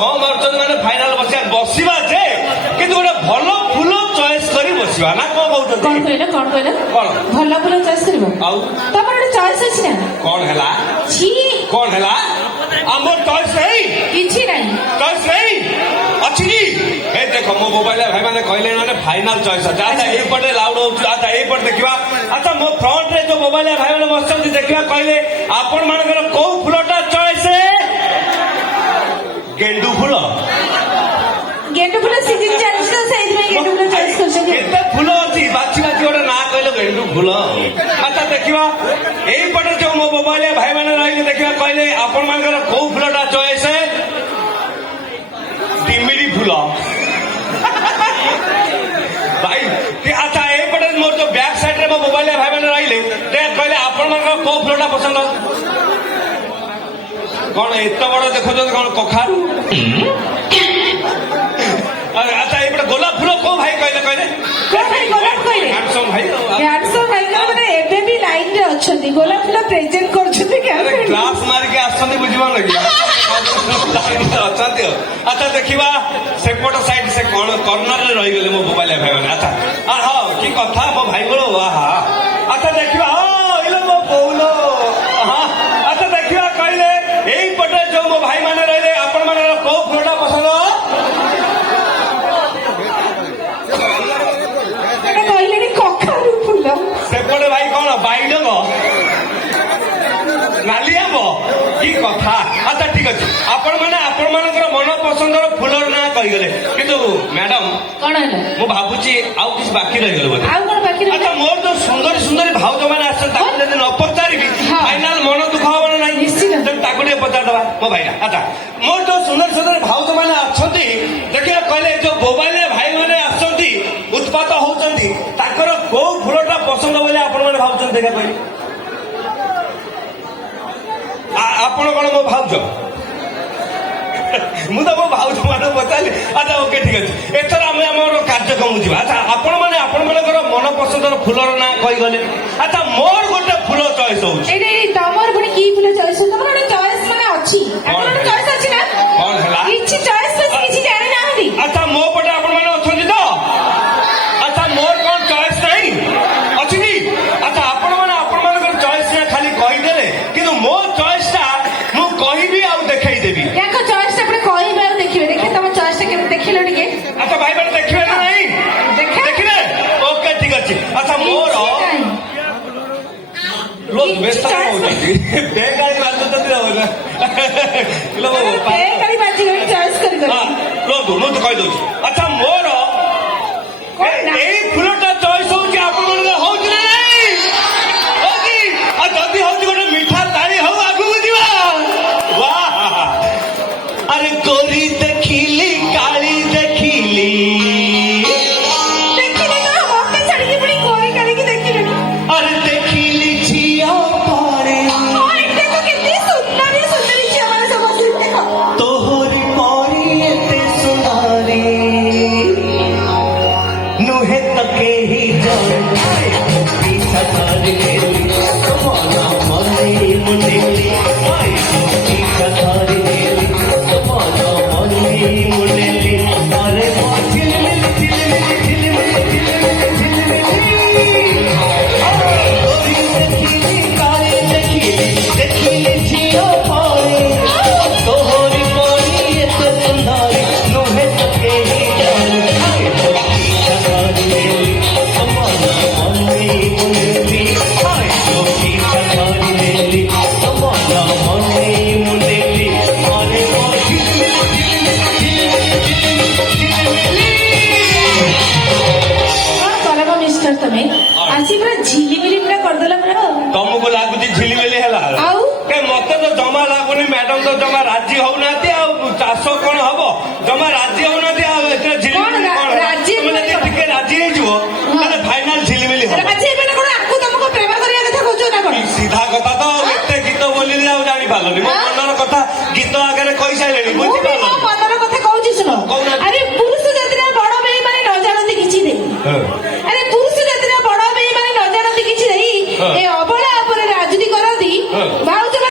ହଁ ମାରୁଛନ୍ତି ମାନେ ଫାଇନାଲ ବସିବା ଯେ କିନ୍ତୁ ଗୋଟେ ଭଲ ଫୁଲ ଚଏସ୍ କରି ବସିବା ନା କଣ କହୁଛନ୍ତି? କଣ କହିଲ କଣ କହିଲ? କଣ ଭଲ ଫୁଲ ଚଏସ୍ କରିବ? ଆଉ ତମର ଗୋଟେ ଚଏସ୍ ଅଛି ନା? କଣ ହେଲା? ଛି କଣ ହେଲା? ଆମର ଚଏସ୍ ନାହିଁ, କିଛି ନାହିଁ। ଚଏସ୍ ନାହିଁ ଅଛି କି? ଏ ଦେଖ ମୋ ମୋବାଇଲ ଭାଇ ମାନେ କହିଲେ ମାନେ ଫାଇନାଲ ଚଏସ୍ ଅଛି। ଆଚ୍ଛା ଏଇପଟେ ଲାଉଡ ହଉଛି, ଆଚ୍ଛା ଏଇପଟେ ଦେଖିବା। ଆଚ୍ଛା ମୋ ଫ୍ରଣ୍ଟରେ ଯୋଉ ମୋବାଇଲ ଭାଇ ମାନେ ବସିଛନ୍ତି ଦେଖିବା, କହିଲେ ଆପଣ ମାନଙ୍କର କୋଉ ଫୁଲଟା ଚଏସ୍? ଗେଣ୍ଡୁ ଫୁଲ। ଗେଣ୍ଡୁ ଫୁଲ ସିଜିନ୍ ଚାଲିଛି ତ ସେଇଥିପାଇଁ ଗେଣ୍ଡୁ ଫୁଲ ଚଏସ୍ କରୁଛନ୍ତି। କେତେ ଫୁଲ ଅଛି ବାଛି ବାଛି ଗୋଟେ ନାଁ କହିଲେ ଗେଣ୍ଡୁ ଫୁଲ। ଆଚ୍ଛା ଦେଖିବା ଏଇପଟେ ଯୋଉ ମୋ ମୋବାଇଲ ଭାଇ ମାନେ ରହିଲେ ଦେଖିବା, କହିଲେ ଆପଣ ମାନଙ୍କର କୋଉ ଫୁଲଟା ଚଏସ୍? ଡିମିରି ଫୁଲ। ଭାଇ ଆଚ୍ଛା ଏଇପଟେ ମୋର ଯୋଉ ବ୍ୟାକ୍ ସାଇଡରେ ମୋ ମୋବାଇଲ ଭାଇ ମାନେ ରହିଲେ କହିଲେ ଆପଣ ମାନଙ୍କର କୋଉ ଫୁଲଟା ପସନ୍ଦ? କଣ ଏତେ ବଡ ଦେଖୁଛନ୍ତି କଣ କଖାରୁ? ଆଚ୍ଛା ଏଇପଟେ ଗୋଲାପ ଫୁଲ କୋଉ ଭାଇ କହିଲେ? କହିଲେ ଗୋଲାପ କହିଲେ? ହ୍ୟାଣ୍ଡସମ୍ ଭାଇ। ହ୍ୟାଣ୍ଡସମ୍ ଭାଇ ମାନେ ଏବେ ବି ଲାଇନ୍ ରେ ଅଛନ୍ତି, ଗୋଲାପ ଫୁଲ ପ୍ରେଜେଣ୍ଟ କରୁଛନ୍ତି। ଗ୍ଲାସ୍ ମାରିକି ଆସୁଛନ୍ତି ବୁଝିପାରୁନ କି ଅଛନ୍ତି। ଆଚ୍ଛା ଦେଖିବା ସେପଟ ସାଇଡ ସେ କଣ କର୍ଣ୍ଣରରେ ରହିଗଲେ ମୋ ମୋବାଇଲ ଭାଇ ମାନେ। ଆଚ୍ଛା ହଁ କି କଥା ମୋ ଭାଇ ବୋଳ। ଆଚ୍ଛା ଦେଖିବା ମୋ ବୋଉଲ। ଆଚ୍ଛା ଦେଖିବା କହିଲେ ଏଇପଟେ ଯୋଉ ମୋ ଭାଇ ମାନେ ରହିଲେ ଆପଣ ମାନଙ୍କର କୋଉ ଫୁଲଟା ପସନ୍ଦ? କହିଲେଣି କଖାରୁ ଫୁଲ। ସେପଟେ ଭାଇ କଣ ବାଇଡଙ୍ଗ ନାଲି ଆମ୍ବ କି କଥା? ଆଚ୍ଛା ଠିକ ଅଛି ଆପଣ ମାନେ ଆପଣ ମାନଙ୍କର ମନ ପସନ୍ଦର ଫୁଲର ନାଁ କହିଗଲେ, କିନ୍ତୁ ମ୍ୟାଡାମ କଣ ହେଲା? ମୁଁ ଭାବୁଛି ଆଉ କିଛି ବାକି ରହିଗଲେ ବୋଧେ। ଆଉ କଣ ବାକି? ଆଚ୍ଛା ମୋର ଯୋଉ ସୁନ୍ଦରୀ ସୁନ୍ଦରୀ ଭାଉଜ ମାନେ ଆସିଛନ୍ତି ତାକୁ ଯଦି ନ ପଚାରିବି ଫାଇନାଲ ମନ ଦୁଃଖ ହବ ନା ନାହିଁ? ନିଶ୍ଚିତ। ତାକୁ ଟିକେ ପଚାରିଦବା ମୋ ଭାଇନା। ଆଚ୍ଛା ମୋର ଯୋଉ ସୁନ୍ଦରୀ ସୁନ୍ଦରୀ ଭାଉଜ ମାନେ ଅଛନ୍ତି ଦେଖିବା, କହିଲେ ଯୋଉ ମୋବାଇଲ ଭାଇ ମାନେ ଆସୁଛନ୍ତି ଉତ୍ପାତ ହଉଛନ୍ତି ତାଙ୍କର କୋଉ ଫୁଲଟା ପସନ୍ଦ ବୋଲି ଆପଣ ମାନେ ଭାବୁଛନ୍ତି? ଦେଖିବା କହିଲେ ଆପଣ କଣ ମୋ ଭାଉଜ? ମୁଁ ତ ମୋ ଭାଉଜ ମାନଙ୍କୁ ପଚାରିଲି। ଆଚ୍ଛା ଓକେ ଠିକ ଅଛି, ଏଥର ଆମେ ଆମର କାର୍ଯ୍ୟକ୍ରମ ଯିବା। ଆଚ୍ଛା ଆପଣ ମାନେ ଆପଣ ମାନଙ୍କର ମନ ପସନ୍ଦର ଫୁଲର ନାଁ କହିଗଲେ। ଆଚ୍ଛା ମୋର ଗୋଟେ ଫୁଲ ଚଏସ୍ ହଉଛି। ତମର ପୁଣି କି ଫୁଲ ଚଏସ୍? ତମର ଗୋଟେ ଚଏସ୍ ମାନେ ଅଛି, ଆପଣଙ୍କର ଚଏସ୍ ଅଛି ନା? କଣ ହେଲା? କିଛି ଚଏସ୍ କିଛି ଜାଣିନାହାନ୍ତି। ଆଚ୍ଛା ମୋ ପଟେ ଆପଣ ମାନେ ଅଛନ୍ତି ତ? ଆଚ୍ଛା ମୋର କଣ ଚଏସ୍ ନାହିଁ ଅଛି କି? ଆଚ୍ଛା ଆପଣ ମାନେ ଆପଣ ମାନଙ୍କର ଚଏସ୍ ନା ଖାଲି କହିଦେଲେ, କିନ୍ତୁ ମୋ ଚଏସ୍ ଟା ମୁଁ କହିବି ଆଉ ଦେଖେଇଦେବି। ଦେଖ ଚଏସ୍ ଟା ଆପଣ କହିବେ ଆଉ ଦେଖିବେ। ଦେଖେ ତମ ଚଏସ୍ ଟା କେମିତି ଦେଖିଲ ଟିକେ। ଆଚ୍ଛା ଭାଇ ମାନେ ଦେଖିବେ ନା ନାହିଁ? ଦେଖିଲେ? ଓକେ ଠିକ ଅଛି। ଆଚ୍ଛା ମୋର ଲୋକ ବ୍ୟସ୍ତ ହଉଛନ୍ତି, ବେଗାଳି ବାଜୁଛନ୍ତି ମୁଁ ତ କହିଦଉଛି। ଆଚ୍ଛା ମୋର ଏଇ ଫୁଲଟା ଚଏସ୍ ହଉଛି ଆପଣ ମାନଙ୍କର ହଉଛି ନା ନାହିଁ? ହଉଛି? ଆଉ ଯଦି ହଉଛି ଗୋଟେ ମିଠା ତାଳି ହଉ ଆଗକୁ ଯିବା। ଆରେ ଗୋରି ଦେଖିଲି କାଳି ଦେଖିଲି, ଆରେ ଦେଖିଲି ଝିଅ ପରେ ତୋହରି ପରି ଏତେ ସୁନ୍ଦରୀ ନୁହେଁ ତ କେହି ଜଣେ ପିଛା ଧରିନେଲି ମନ ମନେ ମୁଣ୍ଡେଲି ପିଛା ଧରିନେଲି ମନ ମନେ ମୁଣ୍ଡେଲି। ଆରେ ଦେଖିଲି ଝିଅ ପରେ ତୋହରି ପରି ଏତେ ସୁନ୍ଦରୀ ନୁହେଁ ତ କେହି ଜଣେ ପିଛା ଧରିନେଲି ମନ ମନେ ମୁଣ୍ଡେଲି ପିଛା ଧରିନେଲି ମନ ମନେ ମୁଣ୍ଡେଲି। ଆରେ ମିଷ୍ଟର ତମେ ଆସି ପୁରା ଝିଲିମିଲି ପୁରା କରିଦେଲା ପୁରା। ତମକୁ ଲାଗୁଛି ଝିଲିମିଲି ହେଲା? ଆଉ ମତେ ତ ଜମା ଲାଗୁନି, ମ୍ୟାଡାମ ତ ଜମା ରାଜି ହଉନାହାନ୍ତି। ଆଉ ଚାଷ କଣ ହବ? ଜମା ରାଜି ହଉନାହାନ୍ତି। ଆଉ ଏଥିରେ ଝିଲିମିଲି କଣ? ତମେ ଯଦି ଟିକେ ରାଜି ହେଇଯିବ ତାହେଲେ ଫାଇନାଲ ଝିଲିମିଲି ହବ। ତମକୁ ପ୍ରେମ କରିବା କଥା କହୁଛ ନା କଣ? ସିଧା କଥା ତ ଏତେ ଗୀତ ବୋଲିଲି ଆଉ ଜାଣିପାରିଲନି। ମୋ ମନର କଥା ଗୀତ ଆଗରେ କହିସାରିଲେଣି, ବୁଝିପାରିଲ? ମନର କଥା କହୁଛି ଶୁଣ।